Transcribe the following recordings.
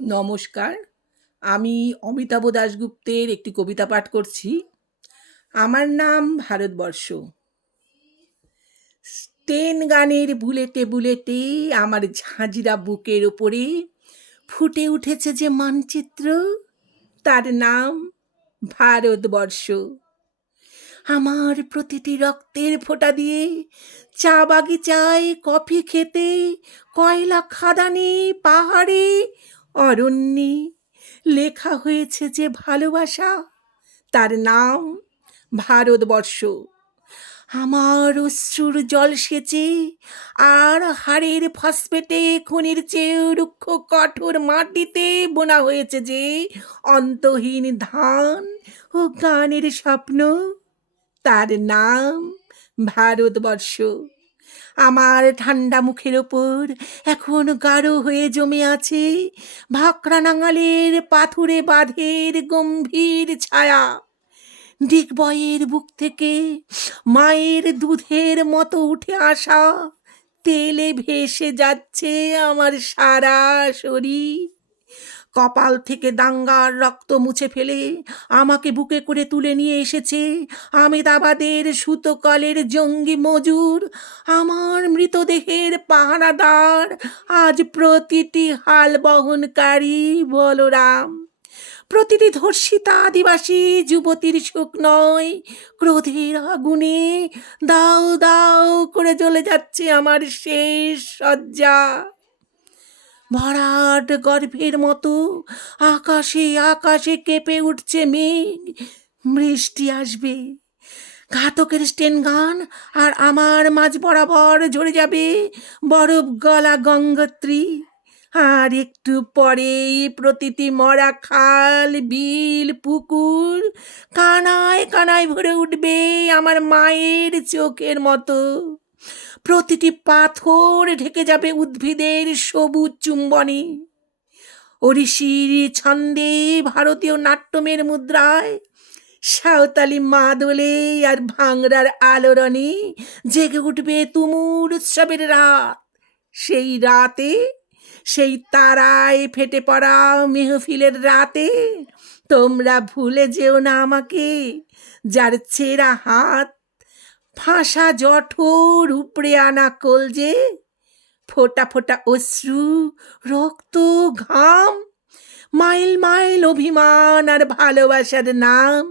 নমস্কার। আমি অমিতাভ দাশগুপ্তের একটি কবিতা পাঠ করছি। আমার নাম ভারতবর্ষ। স্টেন গানের বুলেটে বুলেটে আমার ঝাঁঝরা বুকের ওপরে ফুটে উঠেছে যে মানচিত্র, তার নাম ভারতবর্ষ। আমার প্রতিটি রক্তের ফোঁটা দিয়ে চা বাগিচায় কফি খেতে, কয়লা খাদানে, পাহাড়ে, অরণ্যে লেখা হয়েছে যে ভালোবাসা, তার নাম ভারতবর্ষ। আমার অশ্রুর জল সেচে আর হাড়ের ফসফেটে খনির চেয়েও রুক্ষ কঠোর মাটিতে বোনা হয়েছে যে অন্তহীন ধান ও গানের স্বপ্ন, তার নাম ভারতবর্ষ। আমার ঠান্ডা মুখের ওপর এখন গাঢ় হয়ে জমে আছে ভাকরা নাঙালের পাথুরে বাঁধের গম্ভীর ছায়া। দিগ্বয়ের বুক থেকে মায়ের দুধের মতো উঠে আসা তেলে ভেসে যাচ্ছে আমার সারা শরীর। কপাল থেকে দাঙ্গার রক্ত মুছে ফেলে আমাকে বুকে করে তুলে নিয়ে এসেছে আমেদাবাদের সুতোকলের জঙ্গি মজুর। আমার মৃতদেহের পাহারাদার আজ প্রতিটি হাল বহনকারী বলরাম। প্রতিটি ধর্ষিতা আদিবাসী যুবতীর সুখ নয়, ক্রোধের আগুনে দাও দাও করে জ্বলে যাচ্ছে আমার শেষ শয্যা। ভরাট গর্ভের মতো আকাশে আকাশে কেঁপে উঠছে মেঘ, বৃষ্টি আসবে। ঘাতকের স্টেন গান আর আমার মাঝ বরাবর ঝরে যাবে বরফ গলা গঙ্গোত্রী। আর একটু পরেই প্রতিটি মরা খাল, বিল, পুকুর কানায় কানায় ভরে উঠবে আমার মায়ের চোখের মতো। প্রতিটি পাথর ঢেকে যাবে উদ্ভিদের সবুজ চুম্বনে। ওড়িশির ছন্দে, ভারতীয় নাট্যমের মুদ্রায় সাঁওতালি মাদলে আর ভাংড়ার আলোড়নে জেগে উঠবে তুমুল উৎসবের রাত। সেই রাতে, সেই তারায় ফেটে পড়া মেহফিলের রাতে তোমরা ভুলে যেও না আমাকে, যার ছেঁড়া হাত, ফাঁসা জঠর, উপড়ে আনা কলজে, ফোঁটা ফোঁটা অশ্রু, রক্ত, ঘাম, মাইল মাইল অভিমান আর ভালোবাসার নাম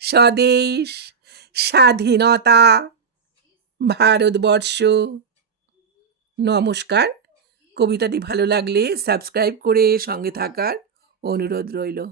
স্বদেশ, স্বাধীনতা, ভারতবর্ষ। নমস্কার। কবিতাটি ভালো লাগলে সাবস্ক্রাইব করে সঙ্গে থাকার অনুরোধ রইল।